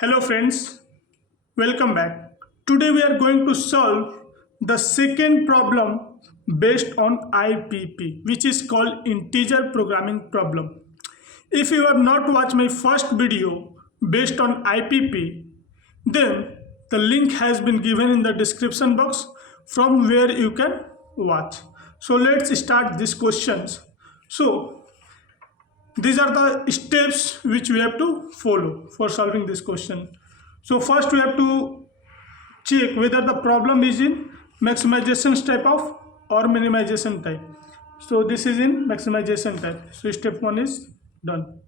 Hello friends, welcome back. Today we are going to solve the second problem based on IPP, which is called integer programming problem. If you have not watched my first video based on IPP, then the link has been given in the description box from where you can watch. So let's start these questions. So these are the steps which we have to follow for solving this question. So first we have to check whether the problem is in maximization type of or minimization type. So this is in maximization type. So step 1 is done.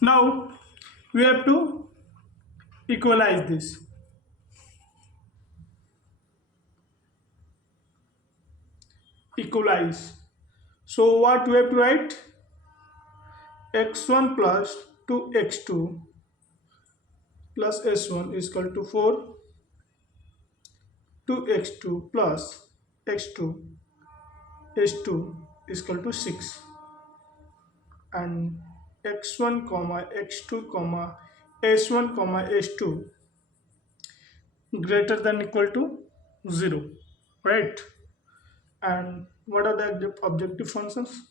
Now we have to equalize this. Equalize. So what we have to write? x1 plus 2x2 plus s1 is equal to 4, 2x2 plus x2 s2 is equal to 6, and x1 comma x2 comma s1 comma s2 greater than equal to 0, right? And what are the objective functions?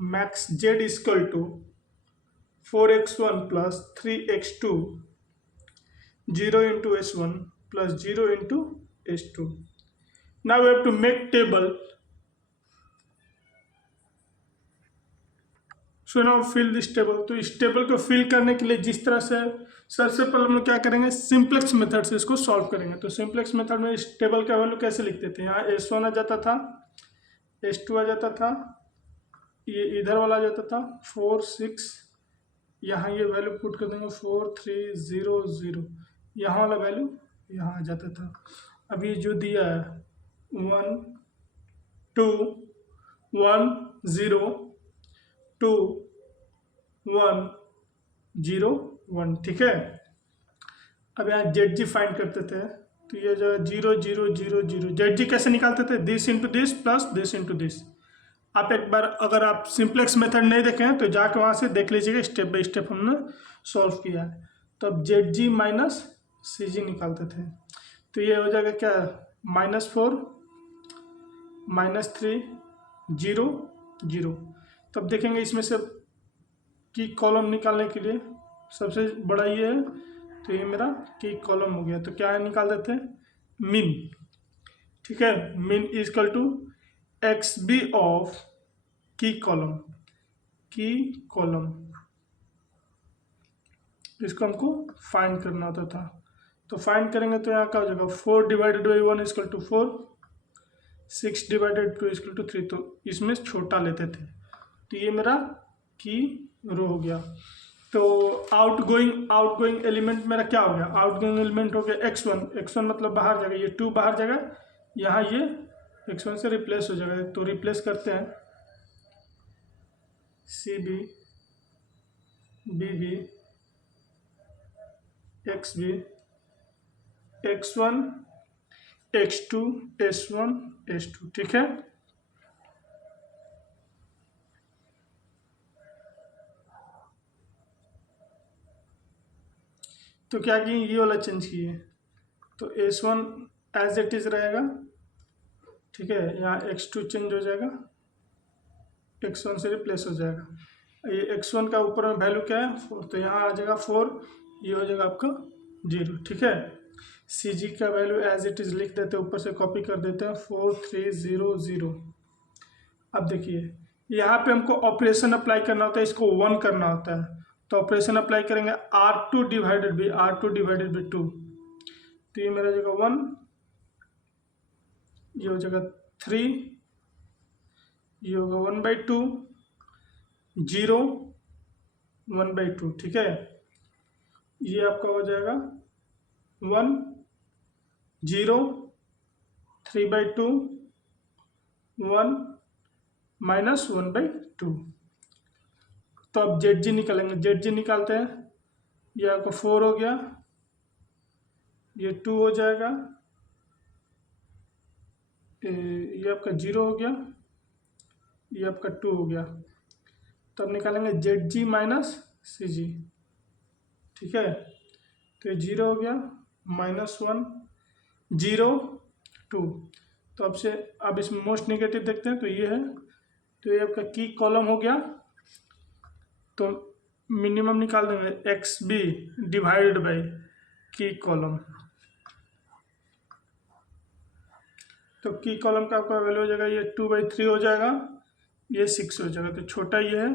Max z is equal to 4x1 plus 3x2 0 into s1 plus 0 into s2. Now we have to make table. So now fill this table. तो इस table को fill करने के लिए जिस तरह से सबसे पहले हम लोग क्या करेंगे, सिंप्लेक्स मेथड से इसको सॉल्व करेंगे। तो सिंप्लेक्स मेथड में इस टेबल का वैल्यू कैसे लिखते थे? यहाँ s1 आ जाता था, s2 आ जाता था, ये इधर वाला आ जाता था 4 6, यहाँ ये वैल्यू पुट कर देंगे 4 3 0 0, यहाँ वाला वैल्यू यहाँ आ जाता था। अब ये जो दिया है 1 2 1 0 2 1 0 1, ठीक है। अब यहाँ जेड जी फाइंड करते थे, तो ये जो 0 0 0 0, जेड जी कैसे निकालते थे? This into this plus this into this. आप एक बार अगर आप सिंप्लेक्स मेथड नहीं देखे हैं तो जाके वहाँ से देख लीजिएगा, स्टेप बाय स्टेप हमने सॉल्व किया है। तो अब जेड जी माइनस सी जी निकालते थे, तो ये हो जाएगा क्या? -4 -3 0 0। तब देखेंगे इसमें से की कॉलम निकालने के लिए सबसे बड़ा ये है, तो ये मेरा की कॉलम हो गया। तो क्या है, निकाल देते हैं मिन, ठीक है। Min is equal to x B of key column, इसको हमको फाइंड करना होता था। तो फाइंड करेंगे तो यहाँ क्या हो जाएगा, 4 divided by 1 is equal to 4, 6 divided 2 is equal to 3। तो इसमें छोटा लेते थे, तो ये मेरा की रो हो गया। तो आउटगोइंग एलिमेंट मेरा क्या हो गया? आउटगोइंग एलिमेंट हो गया x1 मतलब बाहर जाएगा, ये 2 बाहर जाएगा, यहाँ ये x1 से रिप्लेस हो जाएगा। तो रिप्लेस करते हैं, C B B B x B x1 x2 s1 s2, ठीक है। तो क्या किए, ये वाला चेंज किए, तो s1 एज इट इज रहेगा, ठीक है। यहाँ x2 चेंज हो जाएगा, x1 से रिप्लेस हो जाएगा। ये x1 का ऊपर में वैल्यू क्या है 4, तो यहाँ आ जाएगा 4, ये हो जाएगा आपका 0, ठीक है। सी जी का वैल्यू एज इट इज लिख देते हैं, ऊपर से कॉपी कर देते हैं 4 3 0 0। अब देखिए यहाँ पे हमको ऑपरेशन अप्लाई करना होता है, इसको 1 करना होता है। तो ऑपरेशन अप्लाई करेंगे R2 डिवाइडेड बाई 2, तो ये मेरा जगह 1, ये हो जाएगा 3, ये होगा 1/2, 0 1/2, ठीक है। ये आपका हो जाएगा 1 0 3/2 1 -1/2। तो अब जेड जी निकालेंगे, जेड जी निकालते हैं, ये आपका 4 हो गया, ये 2 हो जाएगा, ये आपका 0 हो गया, ये आपका 2 हो गया। तो अब निकालेंगे जेड जी माइनस सी जी, ठीक है। तो ये 0 हो गया, -1 0 2। तो अब इसमें मोस्ट नेगेटिव देखते हैं, तो ये है। तो ये आपका की कॉलम हो गया। तो मिनिमम निकाल देंगे XB डिवाइडेड बाई की कॉलम। तो की कॉलम का आपका वैल्यू हो जाएगा, ये 2/3 हो जाएगा, ये 6 हो जाएगा। तो छोटा ये है,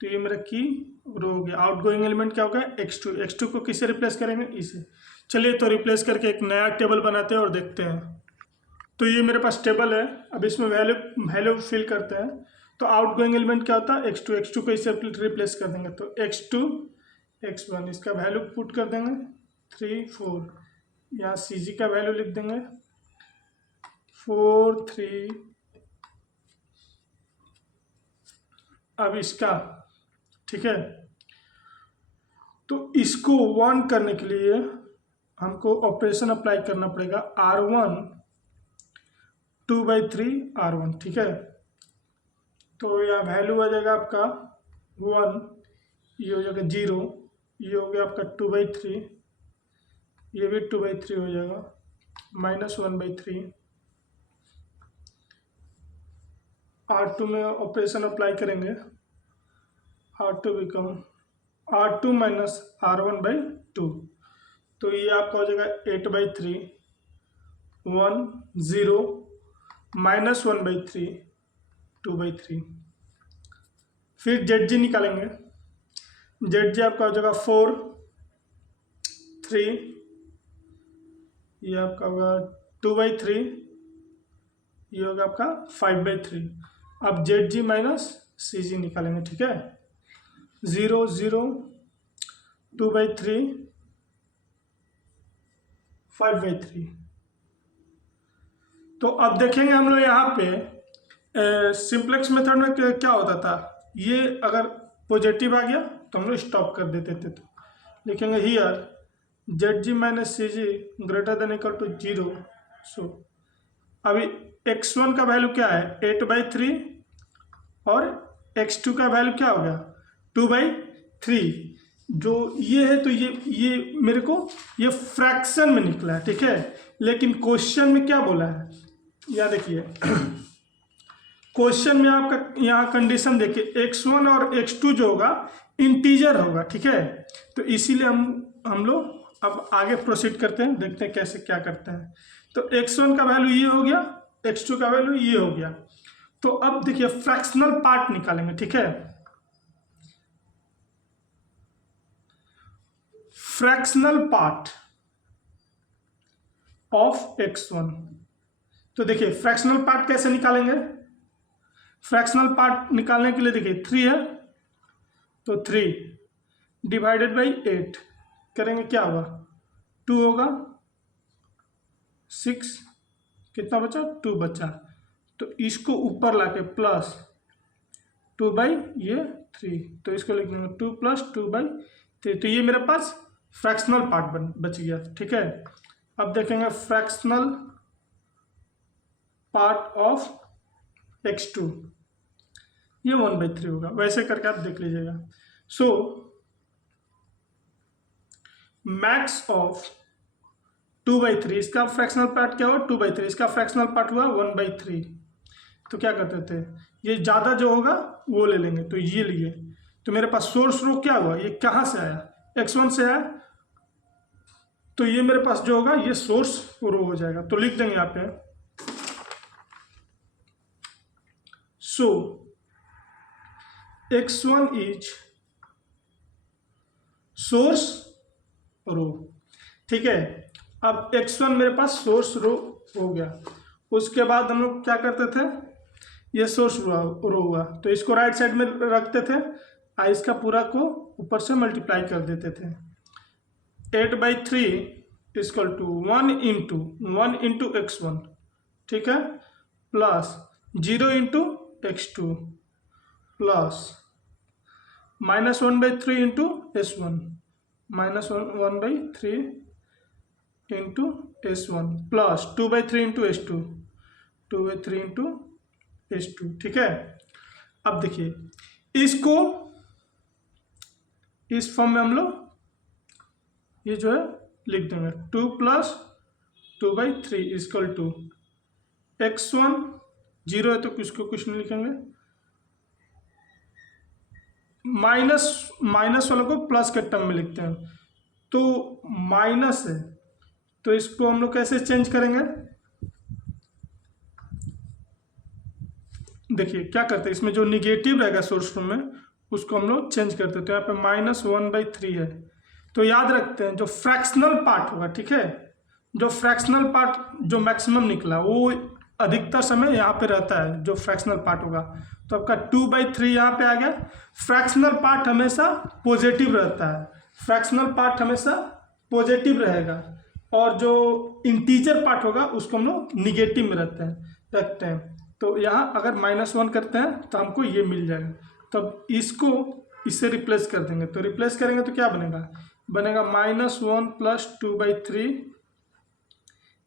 तो ये मेरा की रो हो गया। आउटगोइंग एलिमेंट क्या होगा, x2 को किससे रिप्लेस करेंगे, इसे। चलिए तो रिप्लेस करके एक नया टेबल बनाते हैं और देखते हैं। तो ये मेरे पास टेबल है, अब इसमें वैल्यू फिल करते हैं। तो आउटगोइंग एलिमेंट क्या होता है, x2 को इससे रिप्लेस कर देंगे। तो x2 x1 इसका वैल्यू पुट कर देंगे 3 4। यहाँ CG का वैल्यू लिख देंगे 4 3। अब इसका, ठीक है। तो इसको 1 करने के लिए हमको ऑपरेशन अप्लाई करना पड़ेगा, R1 2/3 R1, ठीक है। तो यहाँ वैल्यू आ जाएगा आपका 1, ये हो जाएगा 0, ये हो गया आपका 2/3, ये भी 2/3 हो जाएगा, -1/3। R2 में ऑपरेशन अप्लाई करेंगे, R2 become R2 minus R1/2। तो ये आपका हो जाएगा 8/3 1 0 -1/3 2/3। फिर ZG निकालेंगे, ZG आपका हो जाएगा 4 3, ये आपका होगा 2/3, ये होगा आपका 5/3। अब ZG माइनस CG निकालेंगे, ठीक है। 0 0 2/3 5/3। तो अब देखेंगे हम लोग यहाँ पे सिंप्लेक्स मेथड में क्या होता था, ये अगर पॉजिटिव आ गया तो हम लोग स्टॉप कर देते थे। तो लिखेंगे here ZG minus CG greater than equal to 0। So अभी x1 का वैल्यू क्या है, 8/3, और x2 का वैल्यू क्या हो गया, 2/3। जो ये है, तो ये मेरे को ये फ्रैक्शन में निकला है, ठीक है। लेकिन क्वेश्चन में क्या बोला है, या देखिए क्वेश्चन में आपका यहाँ कंडीशन देखिए, x1 और x2 जो होगा इंटीजर होगा, ठीक है। तो इसीलिए हम लोग अब आगे प्रोसीड करते हैं, देखते हैं कैसे क्या करते हैं। तो x1 का वैल्यू ये हो गया, x2 का वैल्यू ये हो गया। तो अब देखिए फ्रैक्शनल पार्ट निकालेंगे, ठीक है। Fractional part of x1। तो देखिए फ्रैक्शनल पार्ट कैसे निकालेंगे, फ्रैक्शनल पार्ट निकालने के लिए देखिए 3 है, तो 3 डिवाइडेड बाई 8 करेंगे, क्या होगा 2 होगा, 6 कितना बचा, 2 बचा। तो इसको ऊपर लाके प्लस 2/3, तो इसको लिख देंगे 2 + 2/3। तो ये मेरे पास फ्रैक्शनल पार्ट बच गया, ठीक है। अब देखेंगे फ्रैक्शनल पार्ट ऑफ x2, ये 1/3 होगा, वैसे करके आप देख लीजिएगा। सो मैक्स ऑफ 2/3, इसका फ्रैक्शनल पार्ट क्या हुआ, 2/3, इसका फ्रैक्शनल पार्ट हुआ 1/3। तो क्या करते थे, ये ज़्यादा जो होगा वो ले लेंगे, तो ये लिए। तो मेरे पास सोर्स रो क्या हुआ, ये कहाँ से आया, x1 से आया। तो ये मेरे पास जो होगा ये सोर्स रो हो जाएगा। तो लिख देंगे यहाँ पे, सो x1 इज सोर्स रो, ठीक है। अब x1 मेरे पास सोर्स रो हो गया। उसके बाद हम लोग क्या करते थे, ये सोर्स रो हुआ, तो इसको राइट साइड में रखते थे, इसका पूरा को ऊपर से मल्टीप्लाई कर देते थे। 8/3 = 1 इंटू x1, ठीक है, plus 0 into x2 plus -1/3 into s1 -1/3 into s1 plus 2/3 into s2 2/3 into s2, ठीक है। अब देखिए इसको इस फॉर्म में हम लोग ये जो है लिख देंगे 2 प्लस 2/3 इक्वल टू x1 0 है तो किसको कुछ नहीं लिखेंगे, माइनस वालों को प्लस के टर्म में लिखते हैं। तो माइनस है तो इसको हम लोग कैसे चेंज करेंगे, देखिए क्या करते हैं, इसमें जो निगेटिव रहेगा सोर्स रूम में उसको हम लोग चेंज करते हैं। तो यहाँ पे -1/3 है। तो याद रखते हैं जो फ्रैक्शनल पार्ट होगा, ठीक है, जो फ्रैक्शनल पार्ट जो मैक्सिमम निकला वो अधिकतर समय यहाँ पे रहता है, जो फ्रैक्शनल पार्ट होगा। तो आपका 2/3 यहाँ पे आ गया। फ्रैक्शनल पार्ट हमेशा पॉजिटिव रहता है, फ्रैक्शनल पार्ट हमेशा पॉजिटिव रहेगा, और जो इंटीजर पार्ट होगा उसको हम लोग निगेटिव में रखते हैं। तो यहाँ अगर -1 करते हैं तो हमको ये मिल जाएगा। तब इसको इससे रिप्लेस कर देंगे। तो रिप्लेस करेंगे तो क्या बनेगा, -1 plus 2/3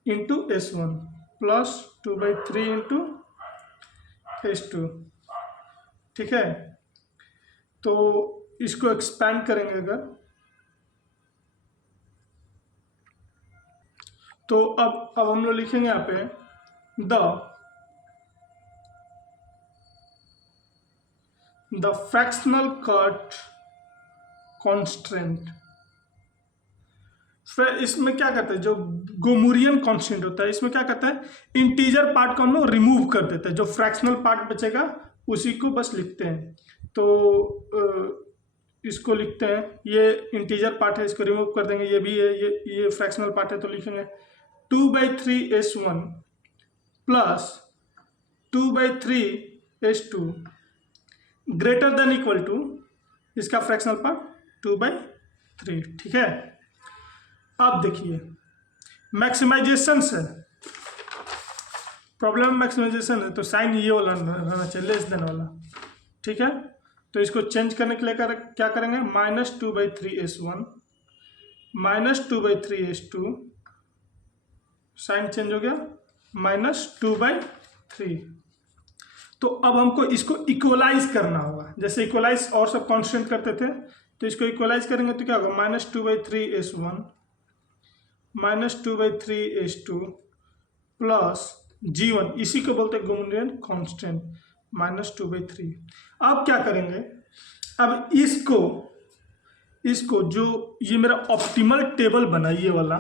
into S1 plus 2/3 into S2, ठीक है। तो इसको एक्सपैंड करेंगे अगर, तो अब हम लोग लिखेंगे यहाँ पे द फ्रैक्शनल कट कांस्टेंट। फिर इसमें क्या करते हैं, जो गोमुरियन कांस्टेंट होता है इसमें क्या करता है, इंटीजर पार्ट को हम लोग रिमूव कर देते हैं, जो फ्रैक्शनल पार्ट बचेगा उसी को बस लिखते हैं। तो इसको लिखते हैं, ये इंटीजर पार्ट है इसको रिमूव कर देंगे, ये भी है, ये फ्रैक्शनल पार्ट है तो लिखेंगे 2/3 S1 plus 2/3 S2 greater than equal to इसका फ्रैक्शनल पार्ट 2/3, ठीक है। अब देखिए मैक्सिमाइजेशन से प्रॉब्लम, मैक्सिमाइजेशन है तो साइन ये वाला रहना चाहिए, लेस देन वाला, ठीक है। तो इसको चेंज करने के लिए क्या करेंगे, -2/3 S1 -2/3 S2, साइन चेंज हो गया, -2/3। तो अब हमको इसको इक्वलाइज करना होगा, जैसे इक्वलाइज और सब कांस्टेंट करते थे, तो इसको इक्वलाइज करेंगे तो क्या होगा, -2/3 S1 -2/3 S2 प्लस G1, इसी को बोलते हैं गोमुरियन कांस्टेंट, -2/3। अब क्या करेंगे, अब इसको जो ये मेरा ऑप्टिमल टेबल बना ये वाला,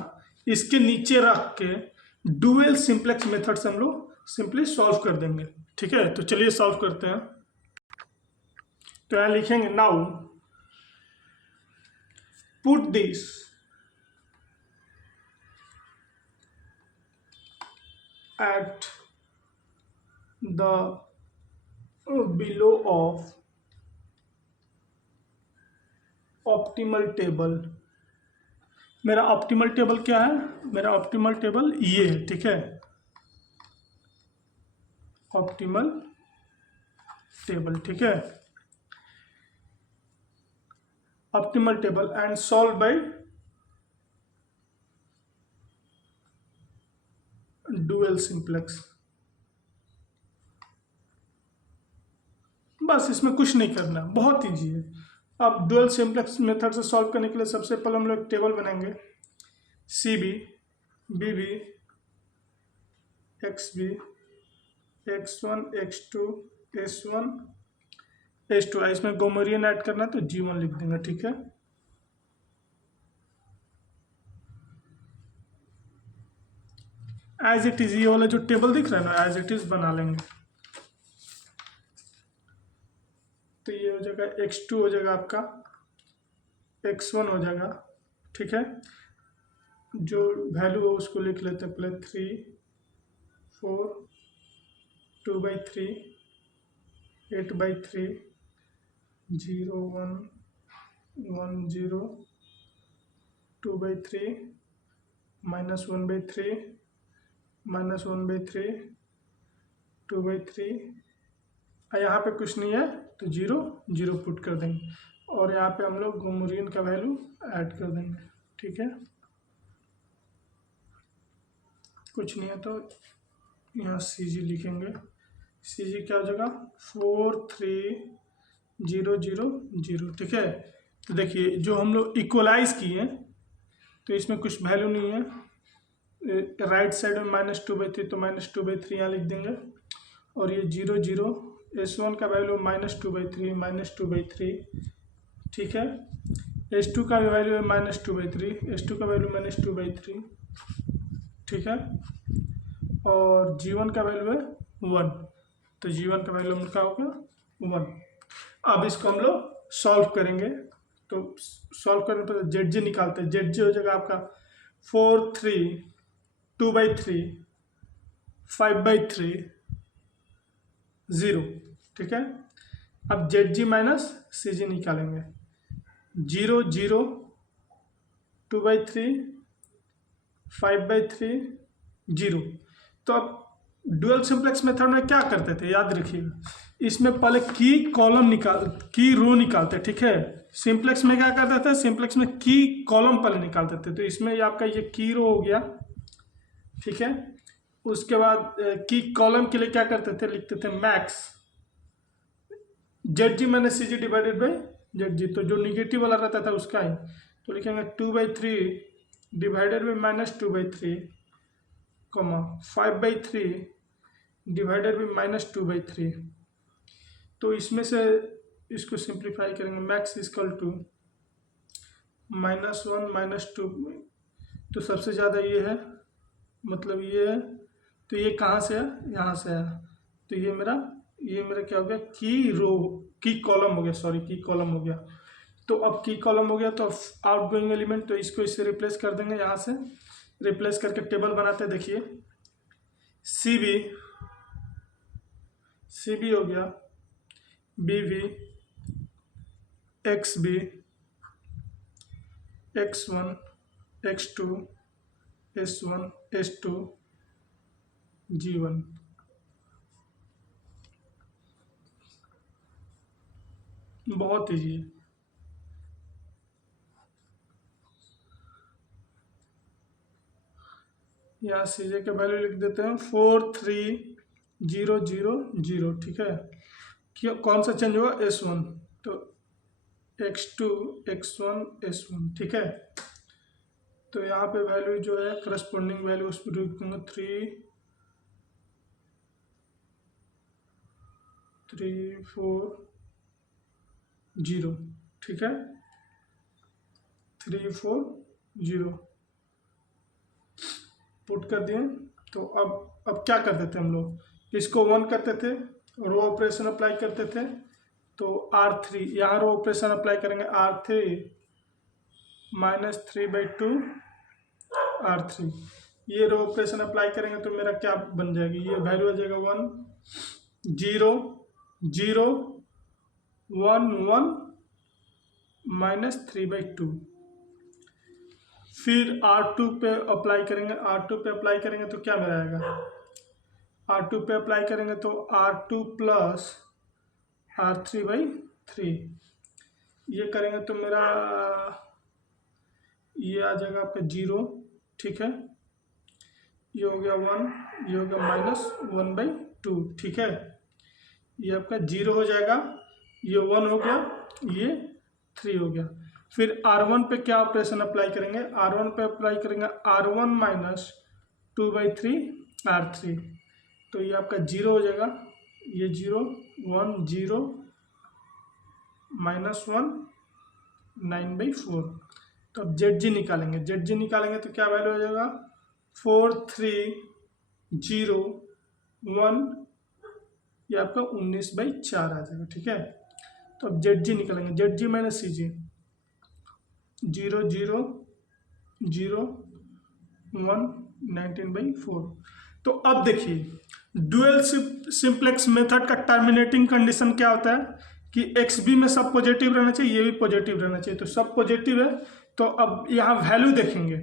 इसके नीचे रख के डुअल सिंप्लेक्स मेथड से हम लोग सिंपली सॉल्व कर देंगे, ठीक है। तो चलिए सॉल्व करते हैं। तो यहाँ लिखेंगे now put this at the below of optimal table। मेरा ऑप्टिमल टेबल क्या है, मेरा ऑप्टिमल टेबल ये है, ठीक है, ऑप्टिमल टेबल, ठीक है, optimal table and solve by dual simplex. बस इसमें कुछ नहीं करना, बहुत ईजी है। अब डुअल सिंप्लेक्स मेथड से सॉल्व करने के लिए सबसे पहले हम लोग एक टेबल बनाएंगे, CB BB XB X1 X2 S1 S2, इसमें गोमोरियन ऐड करना है तो G1 लिख देंगे, ठीक है। एज इट इज ये वाला जो टेबल दिख रहा है ना, एज इट इज बना लेंगे। तो ये हो जाएगा X2 हो जाएगा आपका, X1 हो जाएगा, ठीक है। जो वैल्यू है उसको लिख लेते हैं पहले, 3 4 2/3 8/3 0 1 1 0 2/3 -1/3 -1/3 2/3, यहाँ पे कुछ नहीं है तो 0 0 पुट कर देंगे, और यहाँ पे हम लोग गोमोरियन का वैल्यू ऐड कर देंगे, ठीक है। कुछ नहीं है तो यहाँ CG लिखेंगे, CG क्या हो जाएगा 4 3 0 0 0, ठीक है। तो देखिए जो हम लोग इक्वलाइज किए तो इसमें कुछ वैल्यू नहीं है, राइट साइड में -2/3, तो -2/3 यहाँ लिख देंगे। और ये 0 0, S1 का वैल्यू -2/3 -2/3, ठीक है। S2 का भी वैल्यू है -2/3, S2 का वैल्यू -2/3, ठीक है। और G1 का वैल्यू है 1, तो G1 का वैल्यू क्या होगा 1। अब इसको हम लोग सॉल्व करेंगे, तो सॉल्व करने पर ZG निकालते हैं। ZG हो जाएगा आपका 4 3 2/3 5/3 0, ठीक है। अब ZG माइनस CG निकालेंगे। 0 0 2/3 5/3 0। तो अब डुअल सिंप्लेक्स मेथड में क्या करते थे, याद रखिएगा, इसमें पहले की रो निकालते, ठीक है। सिंप्लेक्स में क्या करते थे, सिंप्लेक्स में की कॉलम पहले निकालते थे। तो इसमें ये आपका ये की रो हो गया, ठीक है। उसके बाद की कॉलम के लिए क्या करते थे, लिखते थे max ZG minus CG divided by ZG, तो जो निगेटिव वाला रहता था उसका ही, तो लिखेंगे 2/3 डिवाइडेड बाई -2/3 5/3 डिवाइडेड बाई -2/3। तो इसमें से इसको सिंप्लीफाई करेंगे, मैक्स इजकल टू -1 -2, तो सबसे ज़्यादा ये है, मतलब ये है, तो ये कहाँ से है, यहाँ से है। तो ये मेरा क्या हो गया, की कॉलम हो गया, सॉरी की कॉलम हो गया। तो अब की कॉलम हो गया, तो आउटगोइंग एलिमेंट, तो इसको इससे रिप्लेस कर देंगे। यहाँ से रिप्लेस करके टेबल बनाते हैं, देखिए CB हो गया, BB XB X1 X2 S1 S2 G1। बहुत ईजी है। यहाँ CJ का वैल्यू लिख देते हैं 4 3 0 0 0, ठीक है। क्यों, कौन सा चेंज हुआ, S1, तो X2 X1 S1, ठीक है। तो यहाँ पे वैल्यू जो है करस्पॉन्डिंग वैल्यू उस पर लिख दूंगा 3 3 4 0, ठीक है, 3 4 0 पुट कर दिए। तो अब क्या करते थे हम लोग, इसको 1 करते थे, रो ऑपरेशन अप्लाई करते थे। तो R3 यहाँ रो ऑपरेशन अप्लाई करेंगे, R3 -3/2 R3, ये रो ऑपरेशन अप्लाई करेंगे तो मेरा क्या बन जाएगी, ये वैल्यू आ जाएगा 1 0 0 1 1 -3/2। फिर R2 पे अप्लाई करेंगे, R2 पे अप्लाई करेंगे तो क्या मेरा आएगा, R2 पे अप्लाई करेंगे तो R2 प्लस R3/3, ये करेंगे तो मेरा ये आ जाएगा आपका 0, ठीक है। ये हो गया 1, ये हो गया -1/2, ठीक है। ये आपका 0 हो जाएगा, ये 1 हो गया, ये 3 हो गया। फिर R1 पे क्या ऑपरेशन अप्लाई करेंगे, R1 पे अप्लाई करेंगे R1 -2/3 R3, तो ये आपका 0 हो जाएगा, ये 0 1 0 -1 9/4। तो अब ZG निकालेंगे, ZG निकालेंगे तो क्या वैल्यू हो जाएगा 4 3 0 1, ये आपका 19/4 आ जाएगा, ठीक है। तो अब ZG निकालेंगे, ZG माइनस CG 0 0 0 1 19/4। तो अब देखिए डुअल सिंप्लेक्स मेथड का टर्मिनेटिंग कंडीशन क्या होता है कि XB में सब पॉजिटिव रहना चाहिए, ये भी पॉजिटिव रहना चाहिए, तो सब पॉजिटिव है। तो अब यहाँ वैल्यू देखेंगे,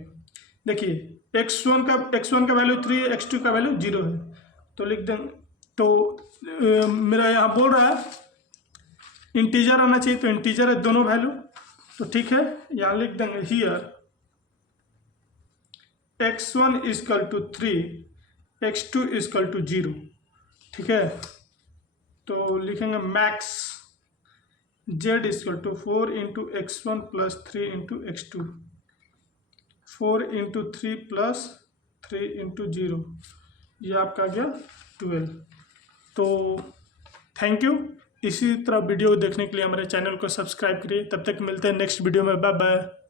देखिए x1 का वैल्यू 3 है, x2 का वैल्यू 0 है, तो लिख देंगे। तो मेरा यहाँ बोल रहा है इंटीजर आना चाहिए, तो इंटीजर है दोनों वैल्यू, तो ठीक है, यहाँ लिख देंगे हियर x1 = 3 x2 = 0, ठीक है। तो लिखेंगे max z = 4 × x1 + 3 × x2, 4 into 3 plus 3 into 0, ये आपका आ गया 12। तो थैंक यू। इसी तरह वीडियो देखने के लिए हमारे चैनल को सब्सक्राइब करिए। तब तक मिलते हैं नेक्स्ट वीडियो में। Bye bye.